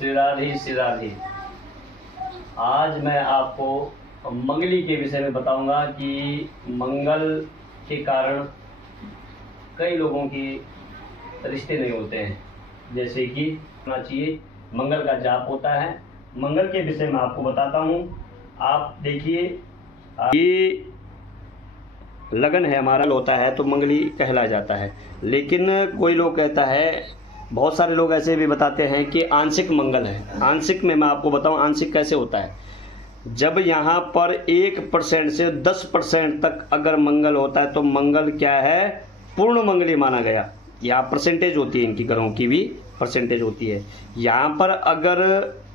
श्री राधे श्री राधे। आज मैं आपको मंगली के विषय में बताऊंगा कि मंगल के कारण कई लोगों की रिश्ते नहीं होते हैं, जैसे कि होना चाहिए। मंगल का जाप होता है। मंगल के विषय में आपको बताता हूँ। आप देखिए, ये लगन है हमारा होता है तो मंगली कहला जाता है। लेकिन कोई लोग कहता है, बहुत सारे लोग ऐसे भी बताते हैं कि आंशिक मंगल है। आंशिक में मैं आपको बताऊं आंशिक कैसे होता है। जब यहाँ पर 1% से 10% तक अगर मंगल होता है तो मंगल क्या है, पूर्ण मंगली माना गया। यहाँ परसेंटेज होती है, इनकी ग्रहों की भी परसेंटेज होती है। यहाँ पर अगर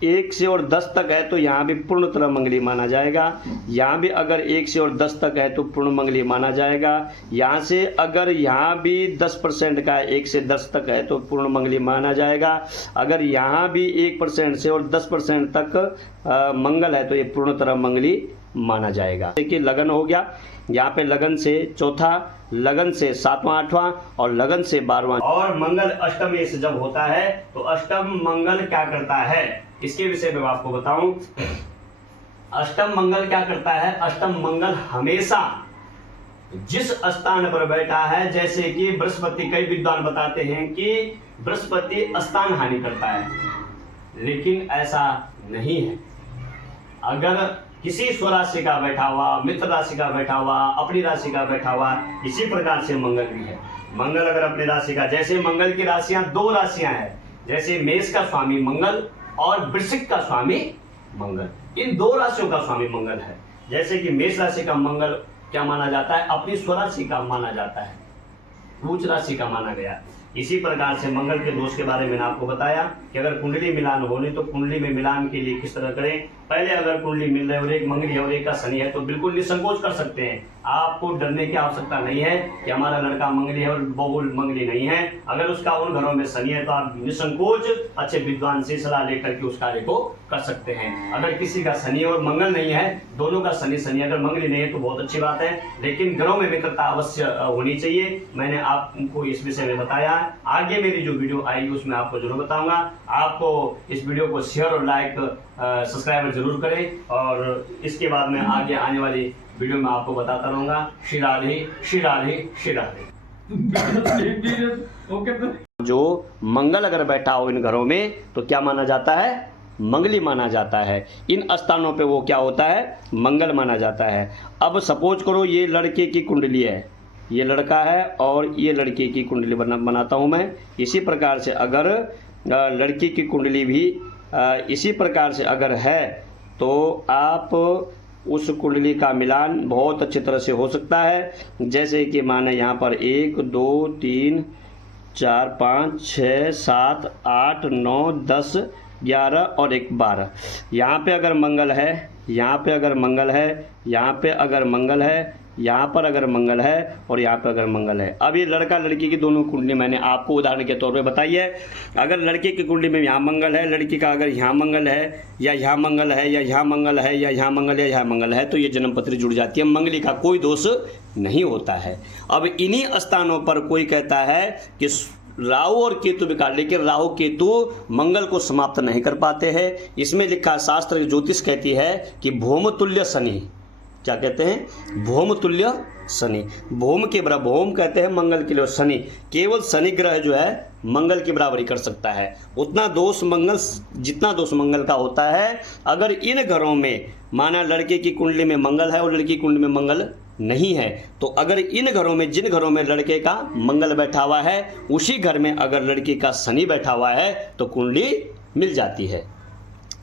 1 से और 10 तक है तो यहाँ भी पूर्ण तरह मंगली माना जाएगा। यहाँ भी अगर 1 से और 10 तक है तो पूर्ण मंगली माना जाएगा। यहाँ से अगर यहाँ भी 10% का 1 से 10 तक है तो पूर्ण मंगली माना जाएगा। अगर यहाँ भी 1% से और 10% तक मंगल है तो ये पूर्ण तरह मंगली माना जाएगा। देखिए, लगन हो गया, यहाँ पे लगन से चौथा, लगन से 7वां 8वां और लगन से 12वां। और मंगल अष्टम से जब होता है तो अष्टम मंगल क्या करता है, इसके विषय में आपको बताऊं। अष्टम मंगल क्या करता है, अष्टम मंगल हमेशा जिस स्थान पर बैठा है, जैसे कि बृहस्पति, कई विद्वान बताते हैं कि बृहस्पति स्थान हानि करता है, लेकिन ऐसा नहीं है। अगर किसी स्वराशि का बैठा हुआ, मित्र राशि का बैठा हुआ, अपनी राशि का बैठा हुआ, इसी प्रकार से मंगल भी है। मंगल अगर अपनी राशि का, जैसे मंगल की राशियां 2 राशियां हैं, जैसे मेष का स्वामी मंगल और वृश्चिक का स्वामी मंगल, इन 2 राशियों का स्वामी मंगल है। जैसे कि मेष राशि का मंगल क्या माना जाता है, अपनी स्वराशि का माना जाता है, उच्च राशि का माना गया। इसी प्रकार से मंगल के दोष के बारे में आपको बताया कि अगर कुंडली मिलान होने तो कुंडली में मिलान के लिए किस तरह करें। पहले अगर कुंडली मिल रही है और एक मंगली है और एक का शनि है तो बिल्कुल निसंकोच कर सकते हैं। आपको डरने की आवश्यकता नहीं है कि हमारा लड़का मंगली है और बहू मंगली नहीं है। अगर उसका उन घरों में शनि है तो आप निसंकोच अच्छे विद्वान से सलाह लेकर के उस कार्य को कर सकते हैं। अगर किसी का शनि और मंगल नहीं है, दोनों का शनि अगर मंगली नहीं है तो बहुत अच्छी बात है, लेकिन ग्रहों में मित्रता अवश्य होनी चाहिए। मैंने आपको इस विषय में बताया। आगे मेरी जो वीडियो आएगी उसमें आपको जरूर बताऊंगा। आपको इस वीडियो को शेयर और लाइक सब्सक्राइब जरूर करें, और इसके बाद में आगे आने वाली वीडियो में आपको बताता रहूंगा। श्री राधे श्री राधे श्री राधे। जो मंगल अगर बैठा हो इन घरों में तो क्या माना जाता है, मंगली माना जाता है। इन स्थानों पे वो क्या होता है, मंगल माना जाता है। अब सपोज करो ये लड़के की कुंडली है, ये लड़का है और ये लड़के की कुंडली बनाता हूँ मैं। इसी प्रकार से अगर लड़की की कुंडली भी इसी प्रकार से अगर है तो आप उस कुंडली का मिलान बहुत अच्छी तरह से हो सकता है। जैसे कि माने यहाँ पर 1 2 3 4 5 6 7 8 9 10 11 और 1 12। यहाँ पे अगर मंगल है, यहाँ पे अगर मंगल है, यहाँ पे अगर मंगल है, यहाँ पर अगर मंगल है और यहाँ पर अगर मंगल है। अब ये लड़का लड़की की दोनों कुंडली मैंने आपको उदाहरण के तौर पे बताई है। अगर लड़के की कुंडली में यहाँ मंगल है, लड़की का अगर यहाँ मंगल है या यहाँ मंगल है या यहाँ मंगल है या यहाँ मंगल है, यहाँ मंगल है, तो ये जन्म पत्री जुड़ जाती है। मंगली का कोई दोष नहीं होता है। अब इन्हीं स्थानों पर कोई कहता है कि राहु और केतु विकार, लेकिन राहु केतु मंगल को समाप्त नहीं कर पाते हैं। इसमें लिखा शास्त्र ज्योतिष कहती है कि भौम तुल्य शनि, क्या कहते हैं, भौम तुल्य शनि। भौम के बराबर, भौम कहते हैं मंगल के लिए, शनि केवल शनि ग्रह जो है मंगल की बराबरी कर सकता है। उतना दोष मंगल, जितना दोष मंगल का होता है। अगर इन घरों में माना लड़के की कुंडली में मंगल है और लड़की की कुंडली में मंगल नहीं है, तो अगर इन घरों में, जिन घरों में लड़के का मंगल बैठा हुआ है, उसी घर में अगर लड़की का शनि बैठा हुआ है तो कुंडली मिल जाती है।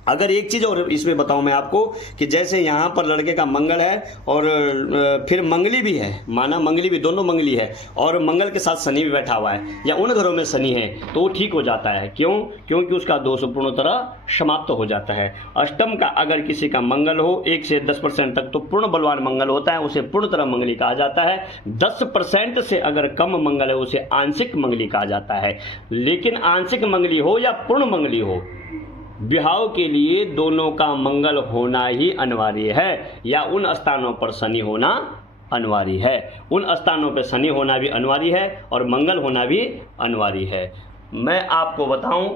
अगर एक चीज़ और इसमें बताऊं मैं आपको कि जैसे यहाँ पर लड़के का मंगल है और फिर मंगली भी है, माना मंगली भी, दोनों मंगली है और मंगल के साथ शनि भी बैठा हुआ है, या उन घरों में शनि है, तो वो ठीक हो जाता है। क्यों? क्योंकि उसका दोष पूर्ण तरह समाप्त हो जाता है। अष्टम का अगर किसी का मंगल हो 1 से 10% तक तो पूर्ण बलवान मंगल होता है, उसे पूर्ण तरह मंगली कहा जाता है। 10% से अगर कम मंगल है उसे आंशिक मंगली कहा जाता है। लेकिन आंशिक मंगली हो या पूर्ण मंगली हो, विवाह के लिए दोनों का मंगल होना ही अनिवार्य है, या उन स्थानों पर शनि होना अनिवार्य है। उन स्थानों पर शनि होना भी अनिवार्य है और मंगल होना भी अनिवार्य है। मैं आपको बताऊं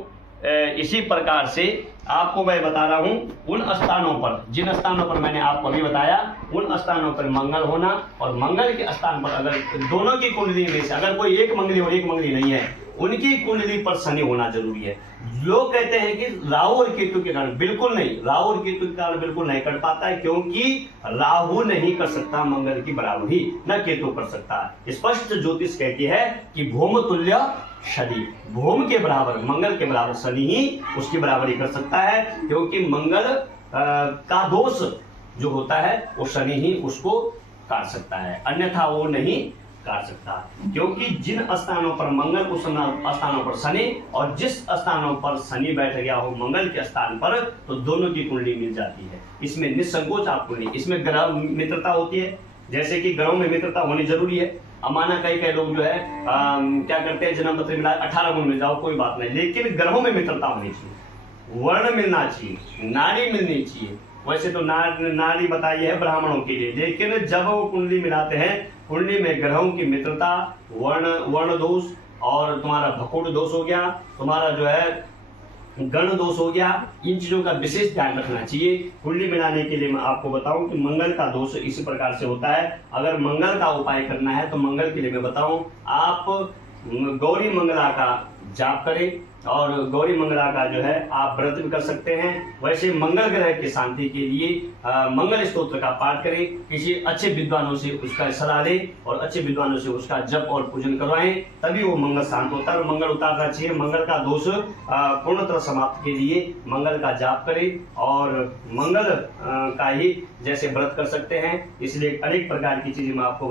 इसी प्रकार से आपको मैं बता रहा हूँ उन स्थानों पर, जिन स्थानों पर मैंने आपको अभी बताया, उन स्थानों पर मंगल होना, और मंगल के स्थान पर अगर दोनों की कुंडली में से अगर कोई एक मंगली और एक मंगली नहीं है, उनकी कुंडली पर शनि होना जरूरी है। लोग कहते हैं कि राहु और केतु के कारण, बिल्कुल नहीं, राहु और केतु के कारण बिल्कुल नहीं कर पाता है, क्योंकि राहु नहीं कर सकता मंगल की बराबरी, न केतु कर सकता है। स्पष्ट ज्योतिष कहती है कि भूम तुल्य शनि, भूम के बराबर, मंगल के बराबर शनि ही उसकी बराबरी कर सकता है, क्योंकि मंगल का दोष जो होता है वो शनि ही उसको काट सकता है, अन्यथा वो नहीं काट सकता। क्योंकि जिन स्थानों पर मंगल, उस स्थानों पर शनि, और जिस स्थानों पर शनि बैठ गया हो मंगल के स्थान पर, तो दोनों की कुंडली मिल जाती है। इसमें निसंकोच आप कुंडली, इसमें ग्रह मित्रता होती है, जैसे कि ग्रहों में मित्रता होनी जरूरी है। अब माना कई लोग जो है क्या करते हैं, जन्म पत्र मिला 18 गुण मिल जाओ कोई बात नहीं, लेकिन ग्रहों में मित्रता होनी चाहिए, वर्ण मिलना चाहिए, नाड़ी मिलनी चाहिए। वैसे तो नाड़ी बताई है ब्राह्मणों के लिए, लेकिन जब वो कुंडली मिलाते हैं, कुंडली में ग्रहों की मित्रता, वर्ण दोष, और तुम्हारा भकुड़ दोष हो गया, तुम्हारा जो है गण दोष हो गया, इन चीजों का विशेष ध्यान रखना चाहिए। कुंडली मिलाने के लिए मैं आपको बताऊं कि मंगल का दोष इसी प्रकार से होता है। अगर मंगल का उपाय करना है तो मंगल के लिए मैं बताऊं, आप गौरी मंगला का जाप करें, और गौरी मंगला का जो है आप व्रत भी कर सकते हैं। वैसे मंगल ग्रह की शांति के लिए मंगल स्तोत्र का पाठ करें, किसी अच्छे विद्वानों से उसका सलाह लें, और अच्छे विद्वानों से उसका जप और पूजन करवाएं, तभी वो मंगल शांत होता है और मंगल उतारना चाहिए। मंगल का दोष पूर्णतः समाप्त के लिए मंगल का जाप करें, और मंगल का ही जैसे व्रत कर सकते हैं। इसलिए अनेक प्रकार की चीजें मैं आपको